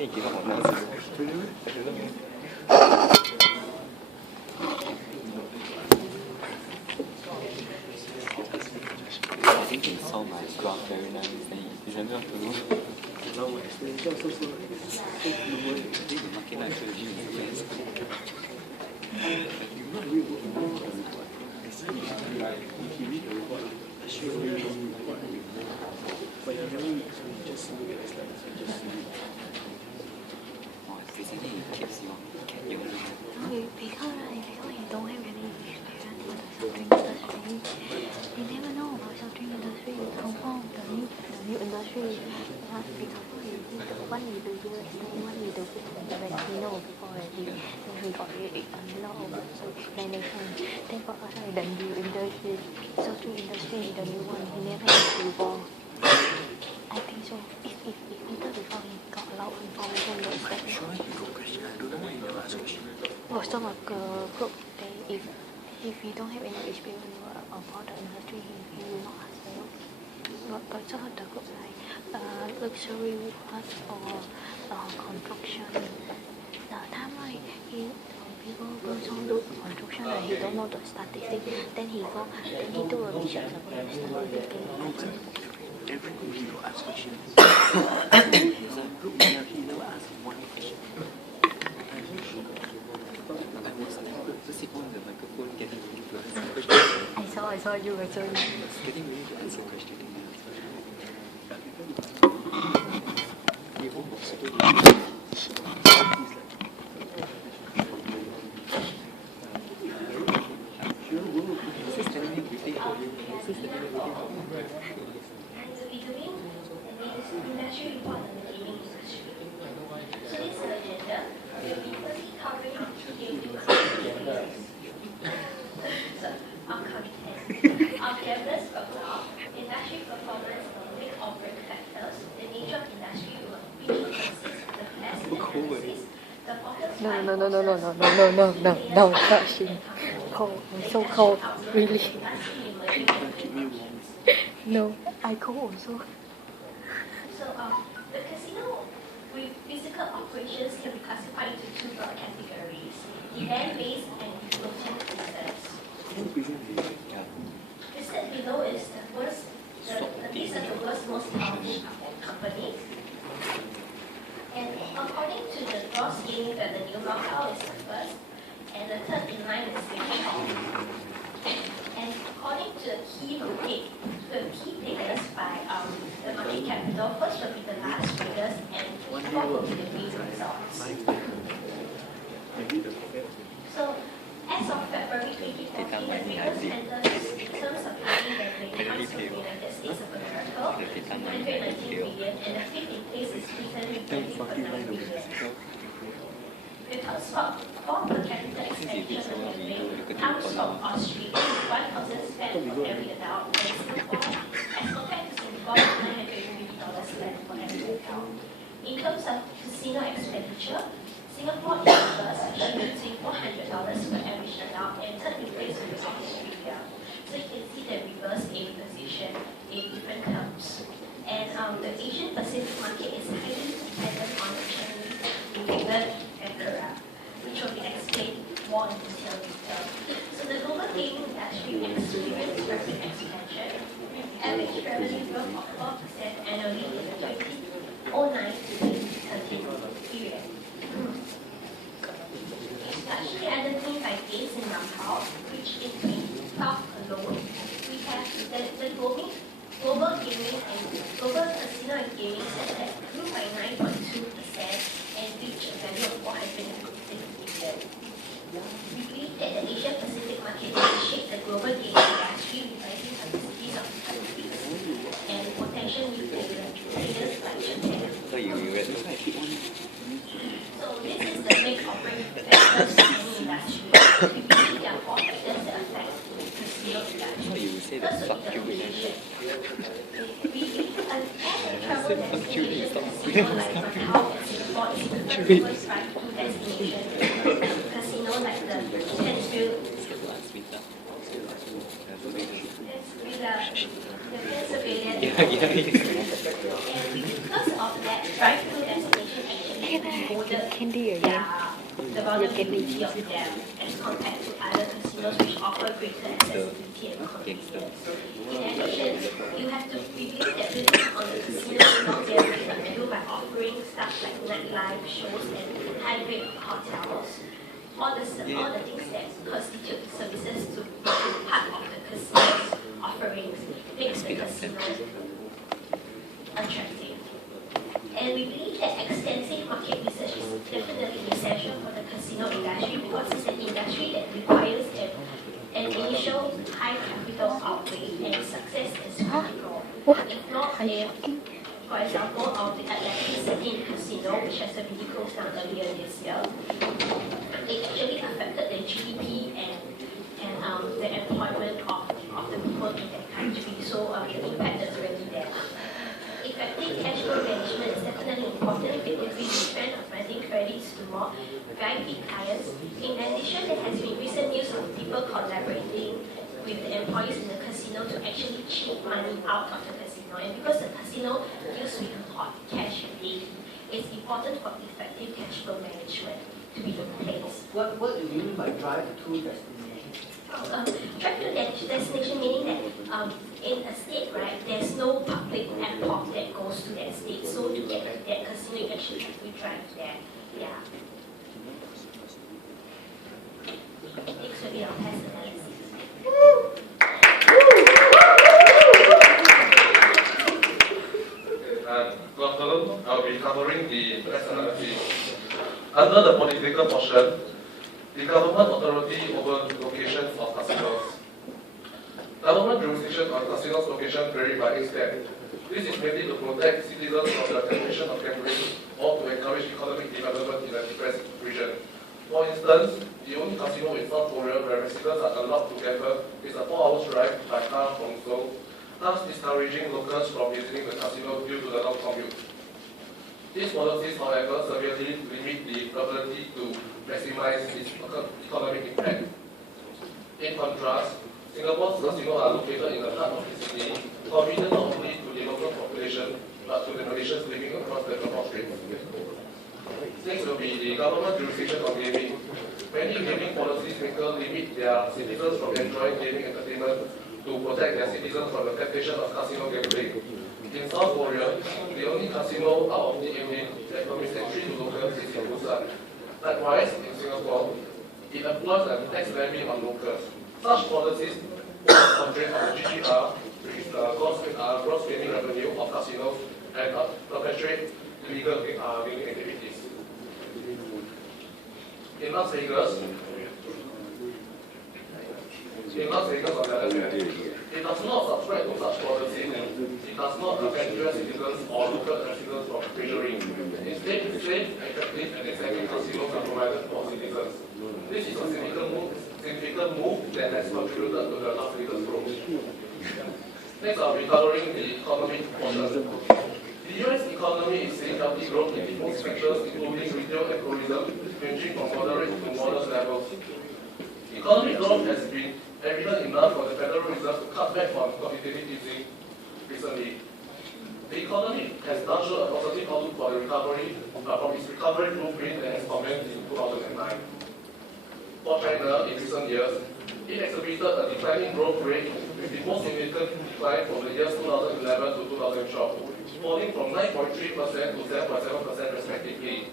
你記得我那時，I think he saw my graph very nice. Then he sent me off to do. The market life should be the best. Basically it keeps you can you because you don't have any experience in the soft drink industry. You never know about soft drink industry. Confirm the new industry. Because one you do here, one you do like we know before already. Then we got a lot of explanation. Then for us the new industry, soft drink industry, the new one, he never had before. I think so. If Peter before he got a lot of information about that. sure you got question? I don't know why you never ask question. For some of the group, if he don't have any experience about the industry, he will not ask you. But some of the group like luxury parts or construction, the time like people goes on do construction and he don't know the statistics, then he do a research about the statistics. Every group he will ask questions. There's a group where he never ask one question. I was to sit on the microphone getting ready to answer questions. I saw you. Getting ready to answer questions. He was so No, not Shin. Cold. I'm so cold. Really. keep me warm. No, I cold also. So the casino with physical operations can be classified into two broad categories: event-based and floating business. Listed below is the worst, these are the worst most powerful companies. And according to the gross gaming revenue, Macau is the first, and the third in line is Singapore. And according to the key players by the market capital, first will be the Las Vegas and fourth will be the Wynn Resorts. So, as of February 2014, the Vegas enters terms of paying the Raycons from the United States of America, $219 billion, and the fifth in place is Britain with $20.9 billion. Because for per capita expenditure on gambling comes from Australia with 1,000 spent for every adult, and Singapore, as compared to Singapore, $950 spent for every adult. In terms of casino expenditure, Singapore is the first, contributing $400 for every adult, and third in place with Australia. So you can see the reverse aim position in different terms. And the Asian Pacific market is highly dependent on the Chinese-related era, which will be explained more in detail later. So the global gaming industry experienced rapid expansion, with average revenue growth of 4% annually in the 2009 to 2013 period. Especially underpinned by gains in Macau, which in 2012 alone, we have the global gaming and global casino and gaming sector grew by 9.2% and reached a value of $456 billion. We believe that the Asia Pacific market will shape the global gaming industry with rising capacities of countries and potential new players like Japan. So this is the main operating factors of any industry. We believe there are four factors that affect the casino industry. First will be the regulation. We as a travel destination, casino like Macau and Singapore is the third most valuable destination. Casino like the Pennsville, and because of that, drive-through destination actually Candy again. the vulnerability of them as compared to other casinos which offer greater accessibility and convenience. In addition, you have to believe that business on the casino will not be able to appeal by offering stuff like nightlife shows and high-grade hotels. All the things that constitute services to part of the casino's offerings makes the casino attractive. And we believe that extensive market research is definitely essential for the casino industry because it's an industry that requires an initial high capital outlay and success is critical. If not, for example, of the Atlantic City Casino, which has already closed down earlier this year, it actually affected the GDP and the employment of the people in that country. So the impact is really there. Effective cash flow management is definitely important because we trend of granting credits to more VIP clients. In addition, there has been recent news of people collaborating with the employees in the casino to actually cheat money out of the casino. And because the casino deals with hot cash daily, it's important for effective cash flow management to be in place. What do you mean by drive to destination? Drive to destination meaning that in a state, right, there's no public airport that goes to that state. So to get to that casino, you actually have to drive there. Yeah. Next will be our test analysis. Good afternoon. I'll be covering the test analysis. Under the political portion, the government authority over locations of casinos. Government jurisdiction on casinos location vary by each state. This is mainly to protect citizens from the temptation of gambling or to encourage economic development in a depressed region. For instance, the only casino in South Korea where residents are allowed to gamble is a 4-hour drive by car from Seoul, thus discouraging locals from visiting the casino due to the long commute. These policies, however, severely limit the ability to maximize its economic impact. In contrast, Singapore's casinos are located in the heart of the city, convenient not only to the local population, but to the Malaysians living across the Gulf Strait. Next will be the government jurisdiction on gaming. Many gaming policies makers limit their citizens from enjoying gaming entertainment to protect their citizens from the temptation of casino gambling. In South Korea, the only casino out of the evening that permits entry to locals is in Busan. Likewise, in Singapore, it employs a tax levy on locals. Such policies concentrate on the GGR, which is the gross gaming revenue of casinos, and perpetuate illegal gaming activities. In Las Vegas, on the other hand, it does not subscribe to such policies. It does not prevent US citizens or local residents from wagering. Instead, safe, effective, and exciting casinos are provided for citizens. This is a significant move that has contributed to the Las Vegas growth. Next, I'll be covering the economic portion. The US economy is seeing healthy growth in most sectors, including retail and tourism, ranging from moderate to modest levels. Economic growth has been evident enough for the Federal Reserve to cut back on quantitative easing recently. The economy has thus shown a positive outlook for the recovery from its recovery blueprint that has commenced in 2009. For China, in recent years, it exhibited a declining growth rate with the most significant decline from the years 2011 to 2012, falling from 9.3% to 7.7% respectively.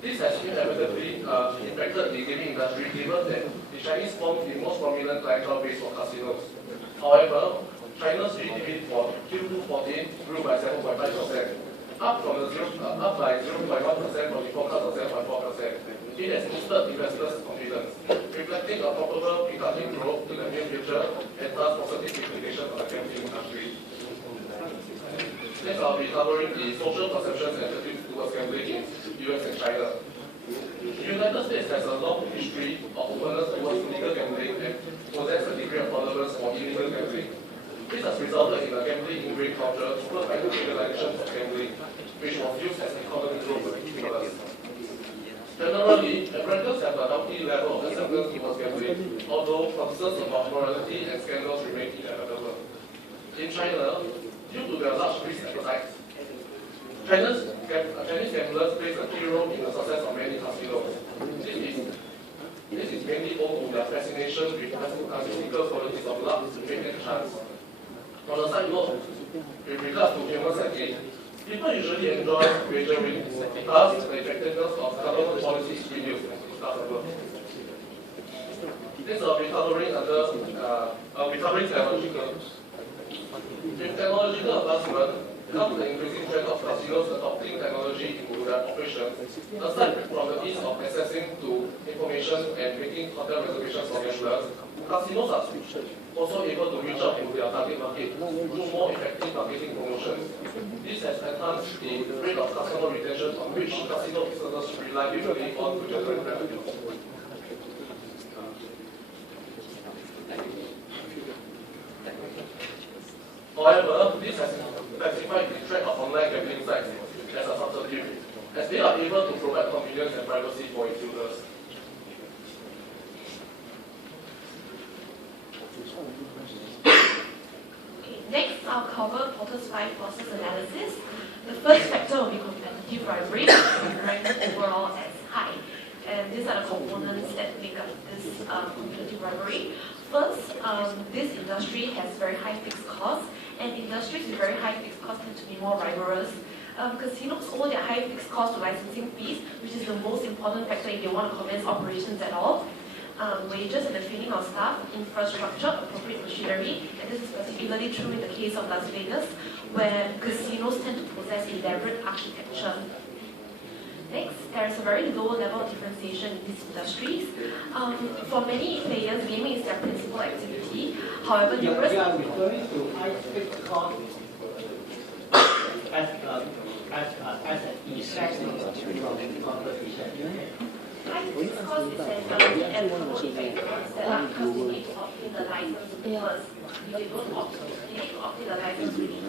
This has inevitably impacted the gaming industry given that the Chinese form the most prominent clientele base for casinos. However, China's GDP for Q2 14 grew by 7.5%, up by 0.1% from the forecast of 7.4%. It has boosted investors' confidence, reflecting a probable pickup in growth in the near future and thus positive implications on the gambling industry. Next, I'll be covering the social perceptions and attitudes towards gambling in US and China. The United States has a long history of openness towards illegal gambling and possesses a degree of tolerance for illegal gambling. This has resulted in a gambling ingrained culture spurred by the legalization of gambling, which was used as economic growth stimulus. Generally, Americans have a healthy level of acceptance towards gambling, although concerns about morality and scandals remain inevitable. In China, due to their large risk appetite, Chinese gamblers plays a key role in the success of many casinos. This is mainly owed to their fascination with physical qualities of luck, fate, and chance. On a side note, with regards to human psyche, people usually enjoy wagering because the effectiveness of government policies is reduced and discussable. Next, I'll be covering technological. With technological advancement, comes the increasing trend of casinos adopting technology into their operations. Aside from the ease of accessing to information and making hotel reservations for gamblers, casinos are also able to reach out into their target market through more effective marketing promotions. This has enhanced the rate of customer retention on which casino visitors rely heavily on to generate revenue. However, this has intensified the threat of online gambling sites as a substitute, as they are able to provide convenience and privacy for its users. Okay, next I'll cover Porter's 5 forces analysis. The first factor will be competitive rivalry, which is ranked overall as high. And these are the components that make up this competitive rivalry. First, this industry has very high fixed costs, and industries with very high fixed costs tend to be more rigorous. Casinos owe their high fixed costs to licensing fees, which is the most important factor if they want to commence operations at all. Wages and the training of staff, infrastructure, appropriate machinery, and this is particularly true in the case of Las Vegas, where casinos tend to possess elaborate architecture. Next, there is a very low level of differentiation in these industries. For many players, gaming is their principal activity. However, numerous... You are referring to high fixed cost as an effect of competition. High fixed cost is an inevitable effect that are because they need to obtain the license first. If they don't they need to obtain the license really.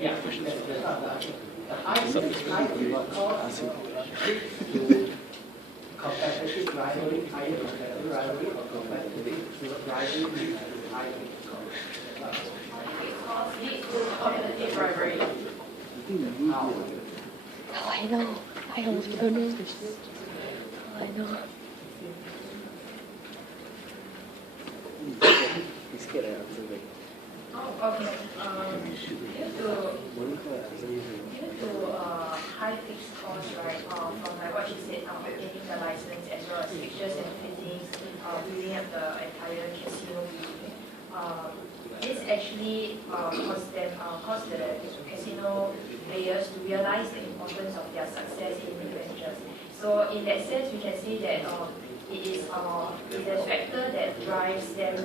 Yeah, that's not the high fixed cost to competitive rivalry, higher competitive rivalry, or competitive rivalry with high fixed cost. Fixed cost leads to competitive rivalry. Oh, I know. I almost don't know. Oh, I know. Oh, okay. Due to high fixed costs, right, from like what you said, getting the license as well as fixtures and fittings, building up the entire casino building. This actually caused the casino players to realize the importance of their success in new ventures. So in that sense, we can say that it is a factor that drives them to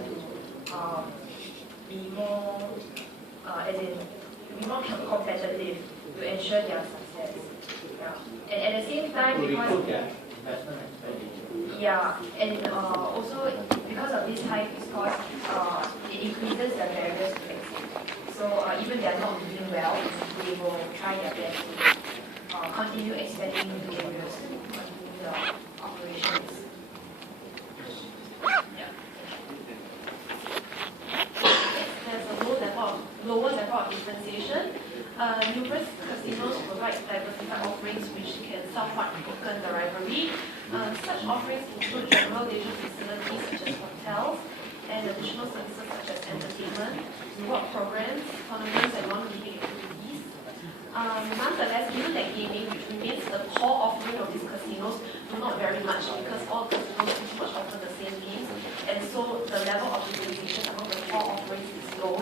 be more, be more competitive to ensure their success. Yeah. And at the same time, because yeah, and also because of this high fixed cost, it increases the barriers to exit. So even they are not doing well, they will try their best to continue expanding into areas, continue the operations. Yeah. There's a lower level of differentiation. Numerous casinos provide diversified offerings which can somewhat broken the rivalry. Such offerings include general leisure facilities such as hotels and additional services such as entertainment, reward programs, tournaments, and non-gaming activities. Nonetheless, given that gaming, which remains the core offering of these casinos, do not vary much because all casinos pretty much offer the same games, and so the level of differentiation among the core offerings is low.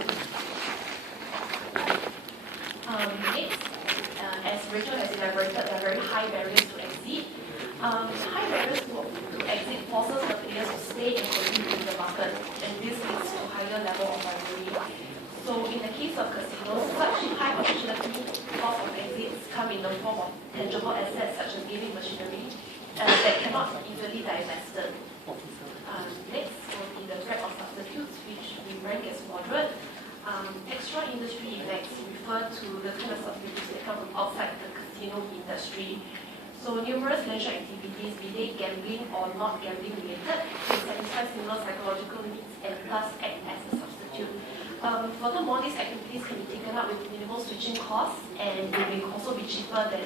Next, as Rachel has elaborated, there are very high barriers to exit. High barriers to exit forces the players to stay and continue in the market, and this leads to higher level of rivalry. So in the case of casinos, such high opportunity cost of exits come in the form of tangible assets such as gaming machinery that cannot be easily divested. Next will be the threat of substitutes, which we rank as moderate. Extra industry effects refer to the kind of substitutes that come from outside the casino industry. So numerous leisure activities, be they gambling or not gambling related, can satisfy similar psychological needs and thus act as a substitute. Furthermore, these activities can be taken up with minimal switching costs and they may also be cheaper than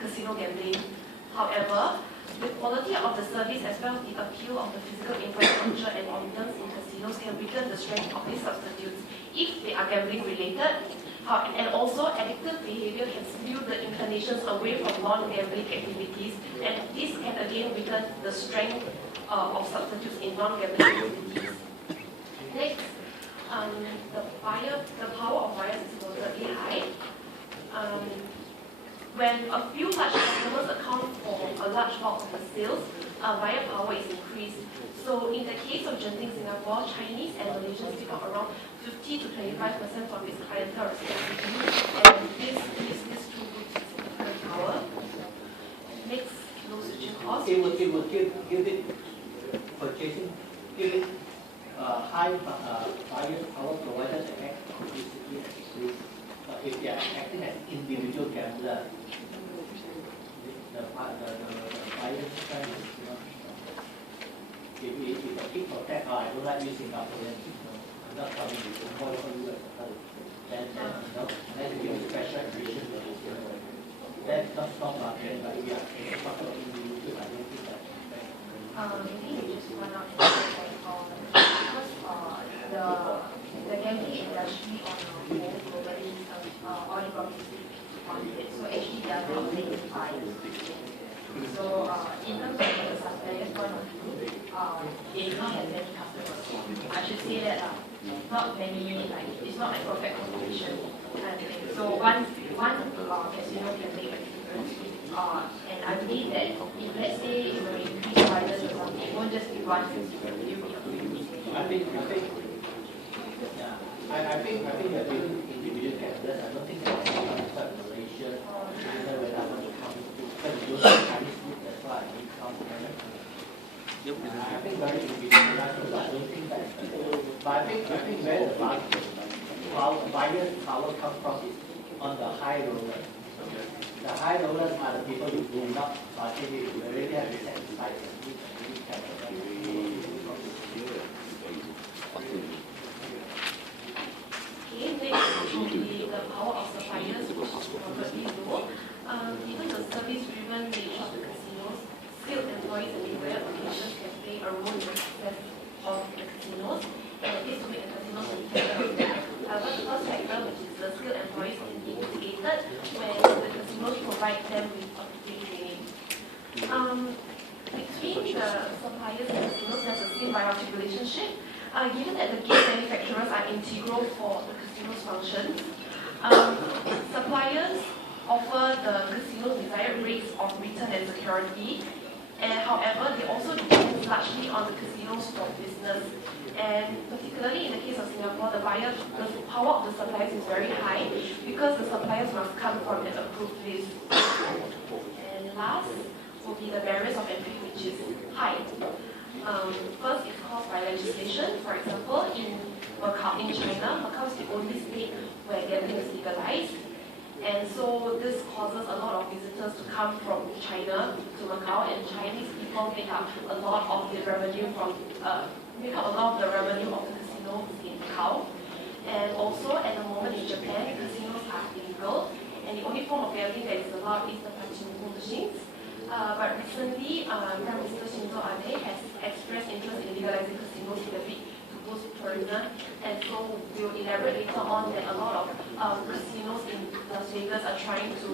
casino gambling. However, the quality of the service as well as the appeal of the physical infrastructure and ambience in casinos can weaken the strength of these substitutes if they are gambling related. And also, addictive behavior can skew the inclinations away from non-gambling activities, and this can again weaken the strength of substitutes in non-gambling activities. Next, the power of buyers is moderately high. When a few large customers account for a large bulk of the sales, buyer power is increased. So in the case of Genting Singapore, Chinese and Malaysians take up around 50 to 25% of its clientele respectively, and this gives these two groups significant power. Next, low switching costs. It would give it purchasing, give it high buyer's power provided the act basically exclusive. If they are acting as individual gambler, the buyer's strength is not strong. If a kid protect, I don't like you Singaporeans, I'm not coming to the point for you as a whole. Then give special admission for this. That's not strong market, but we are in a couple of individuals, I don't think that's fair. Maybe you just want out because the gambling industry on the whole globally is oligopolistic on it. So actually they are not making buyers. So in terms of the supplier's point of view, they do not have many customers. I should say that not many, like it's not like perfect competition kind of thing. So one casino can make a difference. And I believe that if let's say it will increase prices or something, it won't just be one casino, it will be a few. I think that with individual gamblers, I don't think there was any outside Malaysia when I want to come to, because we don't have Chinese food, that's why I need to come to Canada. I think very individualized, so I don't think that's but I think where the buyer's power comes from is on the high rollers. The high rollers are the people who do not bargain with, who already have satisfied their needs and really capitalize. Next will be the power of suppliers, which is probably low. Given the service-driven nature of the casinos, skilled employees and rare occasions can play a role in the success of the casinos, and this will make the casinos independent. However, the first factor, which is the skilled employees, can be mitigated when the casinos provide them with appropriate training. Between the suppliers and casinos, there's a symbiotic relationship. Given that the game manufacturers are integral for the casino's functions, suppliers offer the casino's desired rates of return and security, and however, they also depend largely on the casinos for business. And particularly in the case of Singapore, the power of the suppliers is very high because the suppliers must come from an approved list. And last will be the barriers of entry, which is high. First, it's caused by legislation. For example, in China, Macau is the only state where gambling is legalized. And so this causes a lot of visitors to come from China to Macau, and Chinese people make up a lot of the revenue of the casinos in Macau. And also, at the moment in Japan, casinos are illegal, and the only form of gambling that is allowed is the pachinko machines. But recently, Prime Minister Shinzo Abe has expressed interest in legalizing casinos in a bid to boost tourism, and so we'll elaborate later on that a lot of casinos in Las Vegas are trying to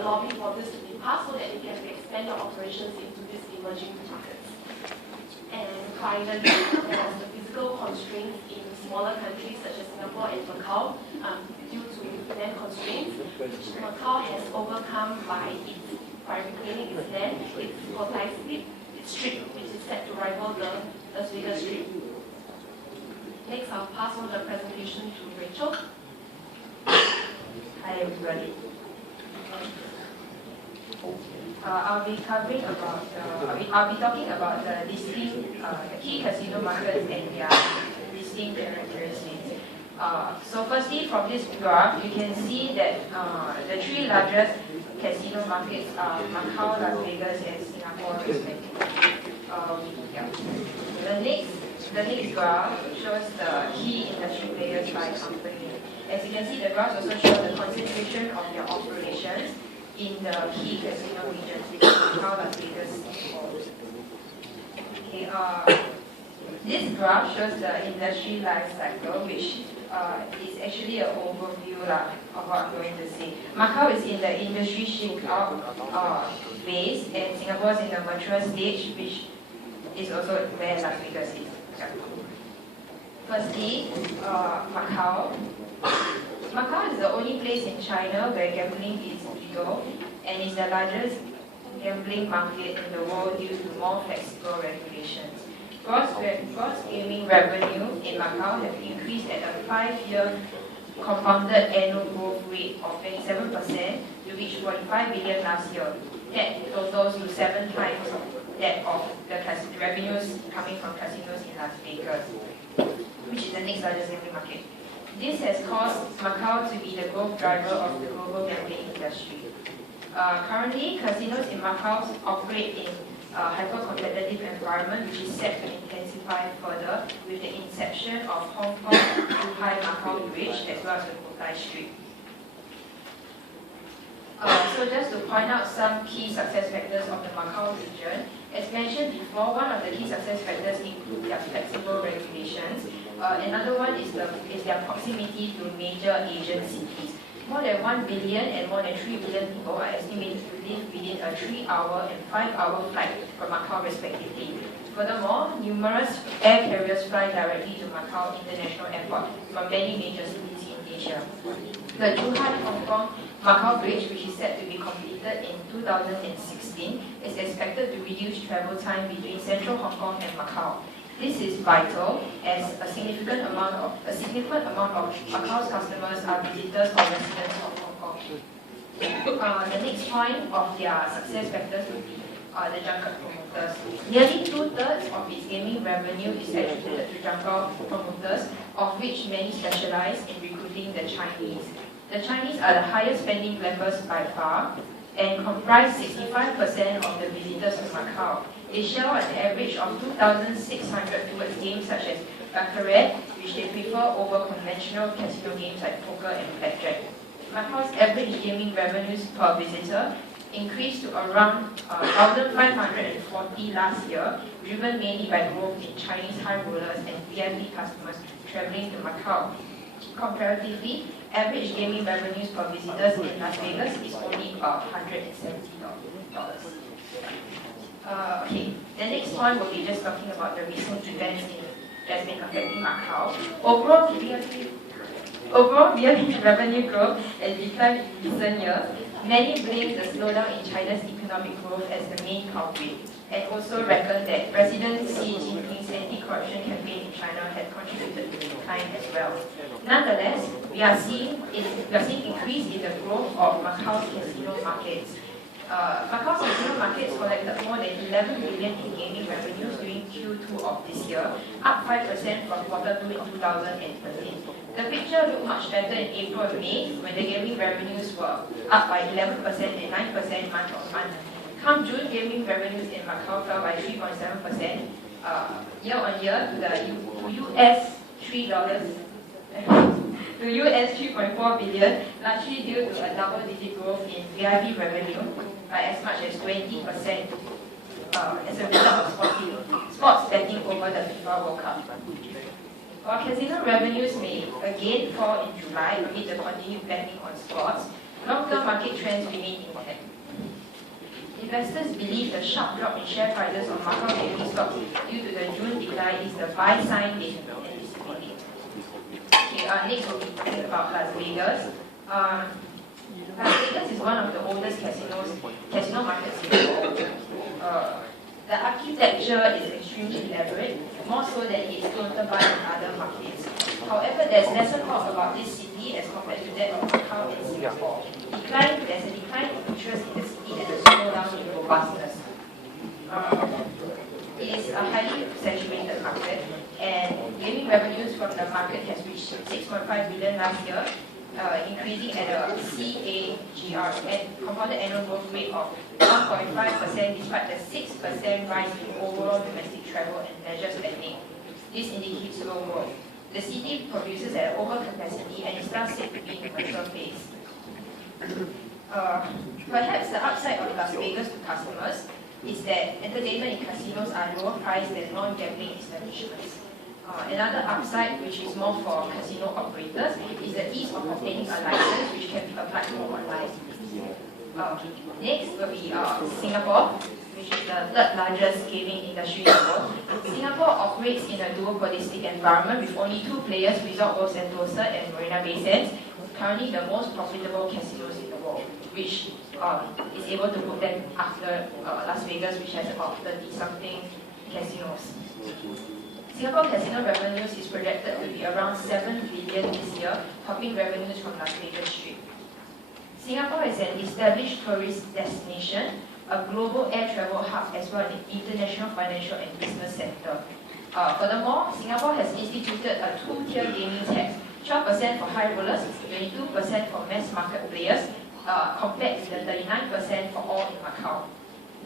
lobby for this to be passed so that they can expand their operations into these emerging markets. And finally, there's the physical constraints in smaller countries such as Singapore and Macau due to land constraints, which Macau has overcome by reclaiming its land, its strip, which is set to rival the Las Vegas Strip. Next, I'll pass on the presentation to Rachel. Hi everybody. I'll be talking about the key casino markets and their listing characteristics. So firstly, from this graph, you can see that the three largest casino markets are Macau, Las Vegas, and Singapore respectively. The next the next graph shows the key industry players by company. As you can see, the graphs also show the concentration of their operations in the key casino regions, which is Macau, Las Vegas, Singapore. Okay, this graph shows the industry life cycle, which is actually an overview of what I'm going to say. Macau is in the industry shakeout phase, and Singapore is in the mature stage, which is also where Las Vegas is. Firstly, Macau. Macau is the only place in China where gambling is legal and is the largest gambling market in the world due to more flexible regulations. Gross gaming revenue in Macau have increased at a 5-year compounded annual growth rate of 27% to reach 45 billion last year. That totals to 7 times that of the revenues coming from casinos in Las Vegas, which is the next largest gambling market. This has caused Macau to be the growth driver of the global gambling industry. Currently, casinos in Macau operate in a hyper-competitive environment, which is set to intensify further with the inception of Hong Kong-Zhuhai-Macau Bridge as well as the Cotai Strait. So just to point out some key success factors of the Macau region, as mentioned before, one of the key success factors include their flexible regulations. Another one is their proximity to major Asian cities. More than 1 billion and more than 3 billion people are estimated to live within a 3-hour and 5-hour flight from Macau respectively. Furthermore, numerous air carriers fly directly to Macau International Airport from many major cities in Asia. The Zhuhai-Hong Kong-Macau Bridge, which is set to be completed in 2016, is expected to reduce travel time between central Hong Kong and Macau. This is vital as a significant amount of Macau's customers are visitors or residents of Hong Kong. The next point of their success factors would be the junket promoters. Nearly 2/3 of its gaming revenue is attributed to junket promoters, of which many specialize in recruiting the Chinese. The Chinese are the highest spending members by far and comprise 65% of the visitors to Macau. They shell an average of 2,600 towards games such as Baccarat, which they prefer over conventional casino games like poker and blackjack. Macau's average gaming revenues per visitor increased to around 1,540 last year, driven mainly by growth in Chinese high rollers and VIP customers traveling to Macau. Comparatively, average gaming revenues per visitors in Las Vegas is only about $170. Okay, the next one will be just talking about the recent events that's been affecting Macau. Overall VIP revenue growth has declined in recent years. Many blame the slowdown in China's economic growth as the main culprit, and also reckon that President Xi Jinping's anti-corruption campaign in China had contributed to the decline as well. Nonetheless, we are seeing increase in the growth of Macau's casino markets. Macau's casino markets collected more than 11 billion in gaming revenues during Q2 of this year, up 5% from Q2 in 2013. The picture looked much better in April and May, when the gaming revenues were up by 11% and 9% month on month. Come June, gaming revenues in Macau fell by 3.7% year on year to US $3.4 billion, largely due to a double-digit growth in VIP revenue by as much as 20% as a result of sports betting over the FIFA World Cup. While casino revenues may again fall in July amid the continued betting on sports, long-term market trends remain intact. Investors believe the sharp drop in share prices of Macau gaming stocks due to the June decline is the buy sign they anticipated. Okay, next we'll be talking about Las Vegas. Las Vegas is one of the oldest casino markets in the world. The architecture is extremely elaborate, more so than its counterpart in other markets. However, there's lesser talk about this city as compared to that of Macau and Singapore. There's a decline in interest in the city and a slowdown in robustness. It is a highly saturated market, and gaming revenues from the market has reached 6.5 billion last year, increasing at a CAGR compounded annual growth rate of 1.5% despite the 6% rise in overall domestic travel and leisure spending. This indicates low growth. The city produces at overcapacity and is thus said to be in a mature phase. Perhaps the upside of Las Vegas to customers is that entertainment in casinos are lower priced than non-gambling establishments. Another upside, which is more for casino operators, is the ease of obtaining a license, which can be applied more online. Next will be Singapore, which is the third largest gaming industry in the world. Singapore operates in a duopolistic environment with only two players, Resort World Sentosa and Marina Bay Sands, currently the most profitable casinos in the world, which is able to put them after Las Vegas, which has about 30-something casinos. Singapore casino revenues is projected to be around 7 billion this year, topping revenues from Las Vegas Strip. Singapore is an established tourist destination, a global air travel hub, as well as an international financial and business center. Furthermore, Singapore has instituted a two-tier gaming tax, 12% for high rollers, 22% for mass market players, compared to the 39% for all in Macau.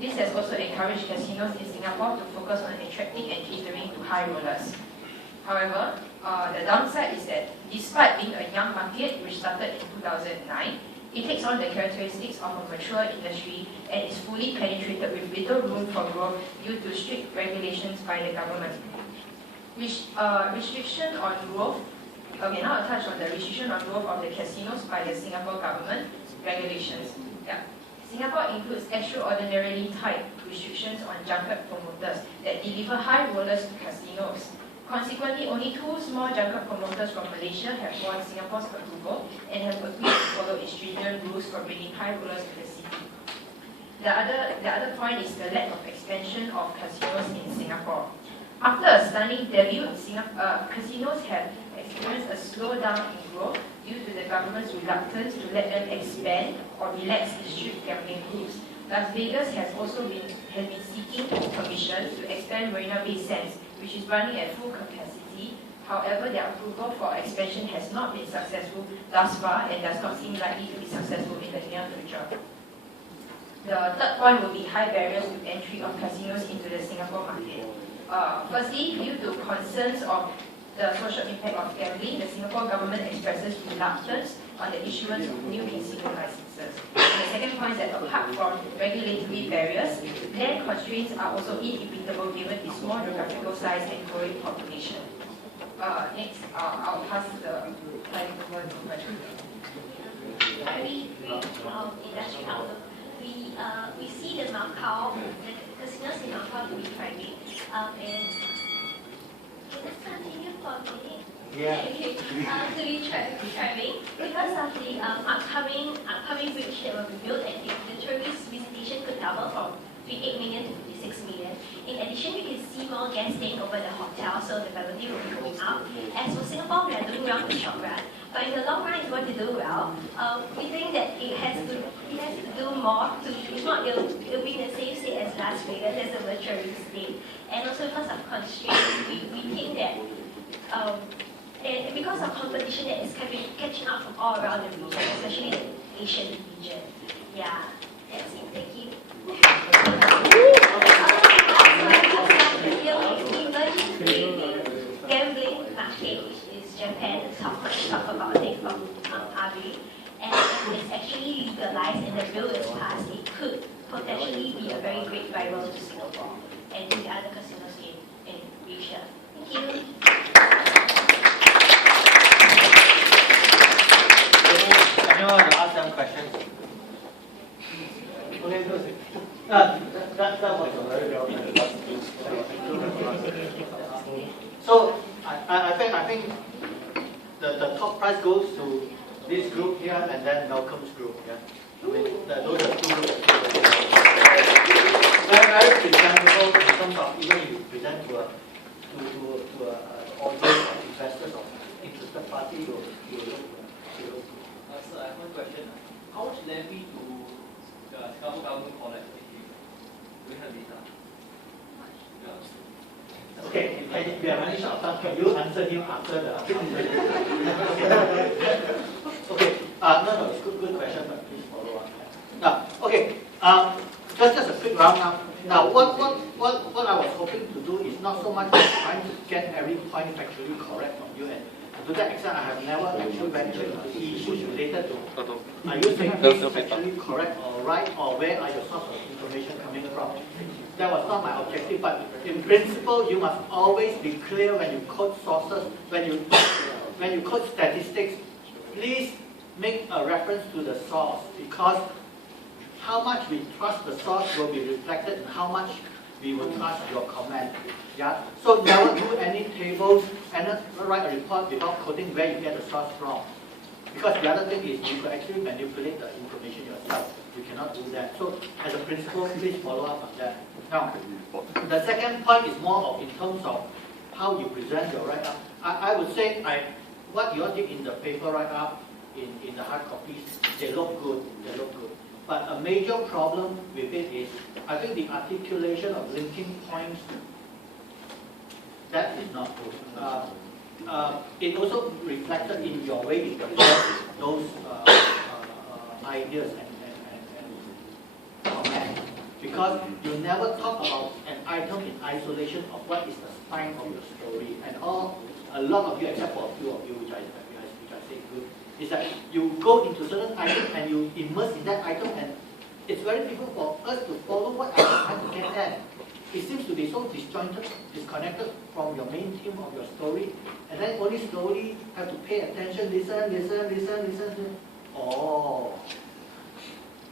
This has also encouraged casinos in Singapore to focus on attracting and catering to high rollers. However, the downside is that despite being a young market, which started in 2009, it takes on the characteristics of a mature industry and is fully penetrated with little room for growth due to strict regulations by the government. Restriction on growth. Okay, now I'll touch on the restriction on growth of the casinos by the Singapore government regulations. Yeah. Singapore includes extraordinarily tight restrictions on junket promoters that deliver high rollers to casinos. Consequently, only two small junket promoters from Malaysia have won Singapore's approval and have agreed to follow its stringent rules for bringing high rollers to the city. The other point is the lack of expansion of casinos in Singapore. After a stunning debut, casinos have experienced a slowdown in growth due to the government's reluctance to let them expand or relax the strict gambling rules. Las Vegas has also been seeking permission to expand Marina Bay Sands, which is running at full capacity. However, their approval for expansion has not been successful thus far and does not seem likely to be successful in the near future. The third point will be high barriers to entry of casinos into the Singapore market. Firstly, due to concerns of the social impact of gambling, the Singapore government expresses reluctance on the issuance of new casino licenses. And the second point is that apart from regulatory barriers, land constraints are also inevitable given its small geographical size and growing population. Next, I'll pass the time over to questions. Very brief industry outlook. We see the Macau, the casinos in Macau to be thriving, and let's continue for a minute. Yeah. To be thriving because of the upcoming bridge that will be built, and the tourist visitation could double from 38 million to 56 million. In addition, we can see more guests staying over the hotel, so the revenue will be going up. As for Singapore, we are doing well in the short run, but in the long run, it's going to do well. We think that it has to do more. If not, it'll be in the same state as Las Vegas, as a mature state. And also because of constraints, we think that. And because of competition that is catching up from all around the region, especially the Asian region. Yeah, that's it. Thank you. The emerging gambling market, which is Japan, the top talk about it from Avi, and it's actually legalized and the bill is passed, it could potentially be a very great rival to Singapore and to the other casinos in Asia. Thank you. Anyone want to ask them questions? Okay, that was a very well done. So I think the top prize goes to this group here and then Malcolm's group. Yeah, I mean those are two groups. Very presentable in terms of even if you present to an audience of investors or interested party, you look. Sir, I have one question. How much levy do the Singapore government collect? Do we have data? Okay, we are running short of time. Can you answer him after the? Okay. No, it's good question, but please follow up. Okay. Just a quick round up. Now, what I was hoping to do is not so much trying to get every point factually correct from you, and to that extent, I have never actually ventured into issues related to, are you saying this is actually correct or right, or where are your source of information coming from? That was not my objective, but in principle, you must always be clear when you quote sources, when you quote statistics, please make a reference to the source, because how much we trust the source will be reflected in how much we will trust your comment. Yeah? So never do any tables and not write a report without quoting where you get the source from. Because the other thing is you could actually manipulate the information yourself. You cannot do that. So as a principle, please follow up on that. Now, the second point is more of in terms of how you present your write-up. I would say what you all did in the paper write-up, in the hard copies, they look good. They look good. But a major problem with it is, I think the articulation of linking points, that is not good. It also reflected in your way you present those ideas and comments. Because you never talk about an item in isolation of what is the spine of your story. And a lot of you, except for a few of you, which I say good, is that you go into certain item and you immerse in that item, and it's very difficult for us to follow what I'm trying to get at. It seems to be so disjointed, disconnected from your main theme of your story, and then only slowly have to pay attention, listen. Oh,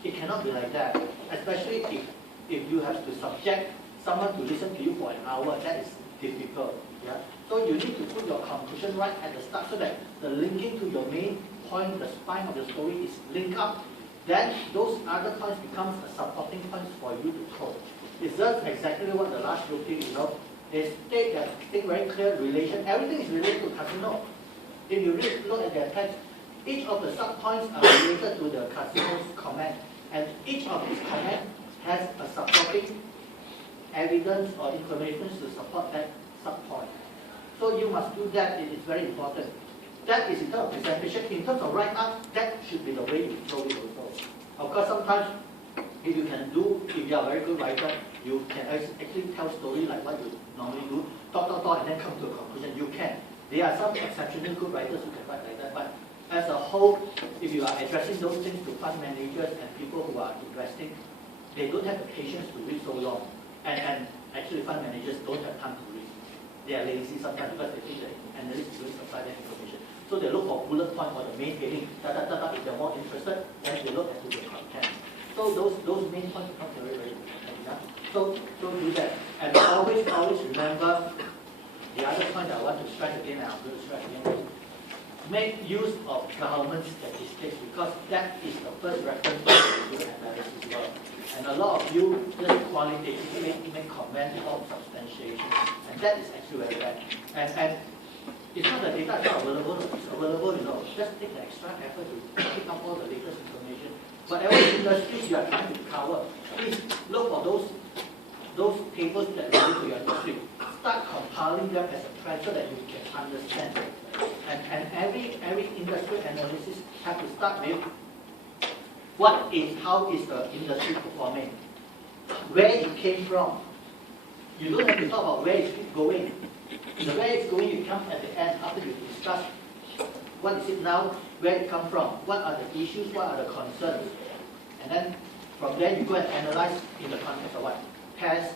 it cannot be like that, especially if you have to subject someone to listen to you for an hour. That is difficult. Yeah? So you need to put your conclusion right at the start so that the linking to your main point, the spine of the story is linked up. Then those other points becomes a supporting points for you to quote. It's just exactly what the last group did, They state that very clear relation. Everything is related to casino. If you look at their text, each of the sub-points are related to the casino's comment. And each of these comments has a supporting evidence or information to support that sub-point. So you must do that. It is very important. That is in terms of presentation. In terms of write-up, that should be the way you show it also. Of course, sometimes if you are a very good writer, you can actually tell story like what you normally do, talk, and then come to a conclusion. You can. There are some exceptionally good writers who can write like that, but as a whole, if you are addressing those things to fund managers and people who are investing, they don't have the patience to read so long. And actually fund managers don't have time to read. They are lazy sometimes because they think that analysts will supply that information. So they look for bullet point or the main heading, if they're more interested, then they look at the content. So those main points become very, very important. Yeah? So do that. And always remember the other point I want to stress again, and I'm going to stress again, make use of government statistics, because that is the first reference point to do analysis work. And a lot of you just qualitatively make comments without substantiation, and that is actually very bad. And it's not that data is not available, it's available, just take the extra effort to pick up all the latest information. Whatever industries you are trying to cover, please look for those tables that relate to your industry. Start compiling them as a trend so that you can understand. And every industry analysis have to start with how is the industry performing, where it came from. You don't have to talk about where it's going. The where it's going, you come at the end after you discuss what is it now, where it come from, what are the issues, what are the concerns, and then from there you go and analyze in the context of what past.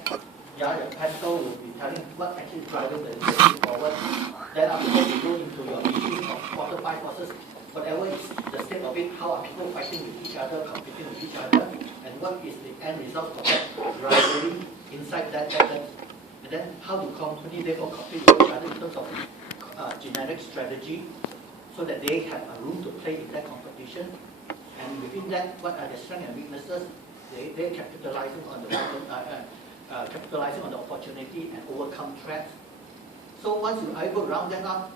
Yeah, the PESCO will be telling what actually driving the industry forward. Then after that, you go into your issues of quarter 5 courses, whatever is the state of it, how are people fighting with each other, competing with each other, and what is the end result of that rivalry inside that. And then how do companies therefore compete with each other in terms of generic strategy, so that they have a room to play in that competition. And within that, what are their strengths and weaknesses? They're capitalizing on the opportunity and overcome threats. So once you are able to round that up,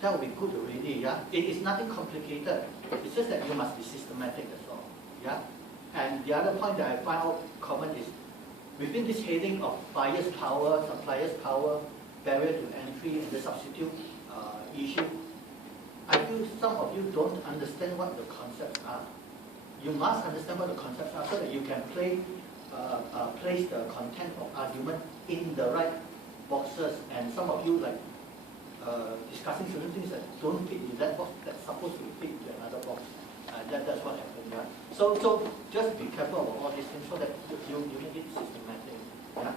that will be good already. Yeah, it is nothing complicated. It's just that you must be systematic. That's all. Yeah, and the other point that I find out common is within this heading of buyer's power, supplier's power, barrier to entry, and the substitute issue. I feel some of you don't understand what the concepts are. You must understand what the concepts are so that you can play place the content of argument in the right boxes, and some of you like discussing certain things that don't fit in that box that's supposed to fit into another box. That's what happened. Yeah. So just be careful about all these things so that you make it systematic. Yeah.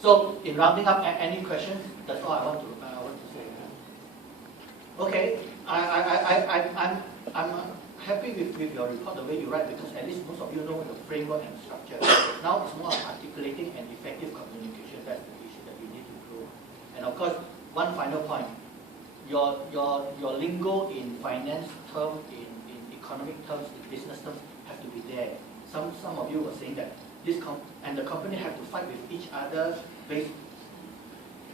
So in rounding up, any questions? That's all I want to say. Okay, I'm happy with your report, the way you write, because at least most of you know the framework and structure. Now it's more of articulating and effective communication. That's the issue that we need to improve. And of course, one final point: your lingo in finance terms, in economic terms, in business terms, have to be there. Some of you were saying that the company have to fight with each other.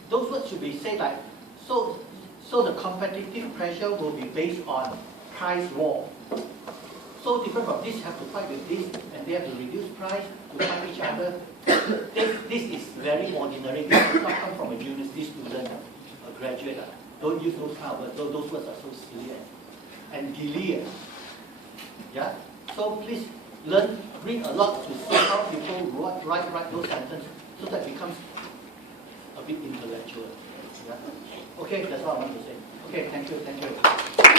Those words should be said like so the competitive pressure will be based on price war. So different from this, have to fight with this, and they have to reduce price to fight each other. This is very ordinary. This does not come from a university student, a graduate. Don't use those kind of words. Those words are so silly and gilly. Yeah. So please read a lot to see how people write those sentences, so that it becomes a bit intellectual. Yeah. Okay, that's all I want to say. Okay, thank you.